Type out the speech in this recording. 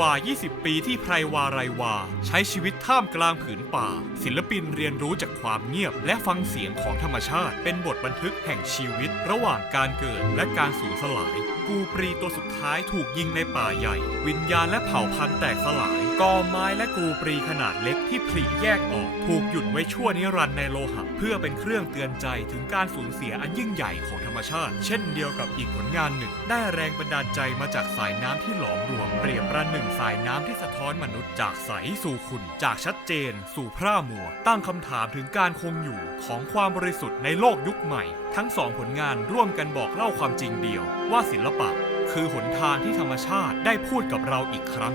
ว่า 20 ปีที่ไพรวาไรวาใช้ชีวิตท่ามกลางผืนป่าศิลปินเรียนรู้จากความเงียบและฟังเสียงของธรรมชาติเป็นบทบันทึกแห่งชีวิตระหว่างการเกิดและการสูญสลายกูปรีตัวสุดท้ายถูกยิงในป่าใหญ่วิญญาณและเผ่าพันธุ์แตกสลายกอไม้และกูปรีขนาดเล็กที่ผลิแยกออกถูกหยุดไว้ชั่วนิรันดร์ในโลหะเพื่อเป็นเครื่องเตือนใจถึงการสูญเสียอันยิ่งใหญ่ของธรรมชาติเช่นเดียวกับอีกผลงานหนึ่งได้แรงบันดาลใจมาจากสายน้ำที่หลอมรวมเปรียบประหนึ่งสายน้ำที่สะท้อนมนุษย์จากใสสู่ขุ่นจากชัดเจนสู่พร่ามัวตั้งคำถามถึงการคงอยู่ของความบริสุทธิ์ในโลกยุคใหม่ทั้งสองผลงานร่วมกันบอกเล่าความจริงเดียวว่าศิลปะคือหนทางที่ธรรมชาติได้พูดกับเราอีกครั้ง